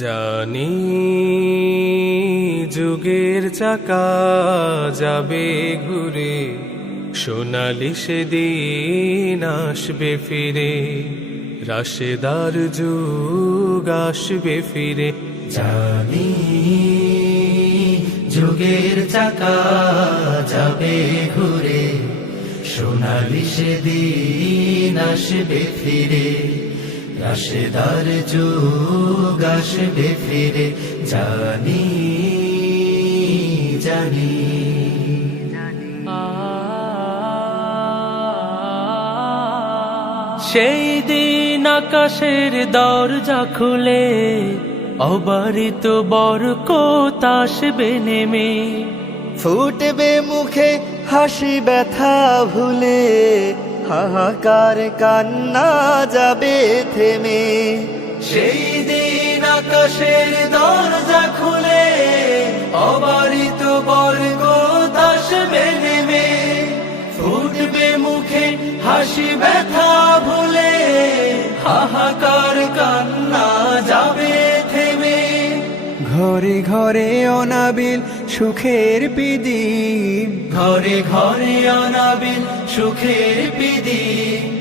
জানি যুগের চাকা যাবে ঘুরে, সোনালি সেদিন আসবে ফিরে, রাশেদার যুগ আসবে ফিরে। জানি যুগের চাকা যাবে ঘুরে, সোনালি সেদিন আসবে ফিরে, রাশেদার যুগ আসবে ফিরে। জানি জানি সেই দিন আকাশের দরজা খুলে, অবারিত বরকত আসবে নেমে, ফুটবে মুখে হাসি ব্যথা ভুলে, হাহাকার কান্না যাবে থেমে। সেই দিন আকাশের দরজা খুলে, অবারিত বরকত আসবে নেমে, ফুটবে মুখে হাসি ব্যথা ভুলে, হাহাকার কান্না যাবে থেমে। ঘরে ঘরে অনাবিল সুখের প্রদীপ, ঘরে ঘরে অনাবিল সুখের প্রদীপ।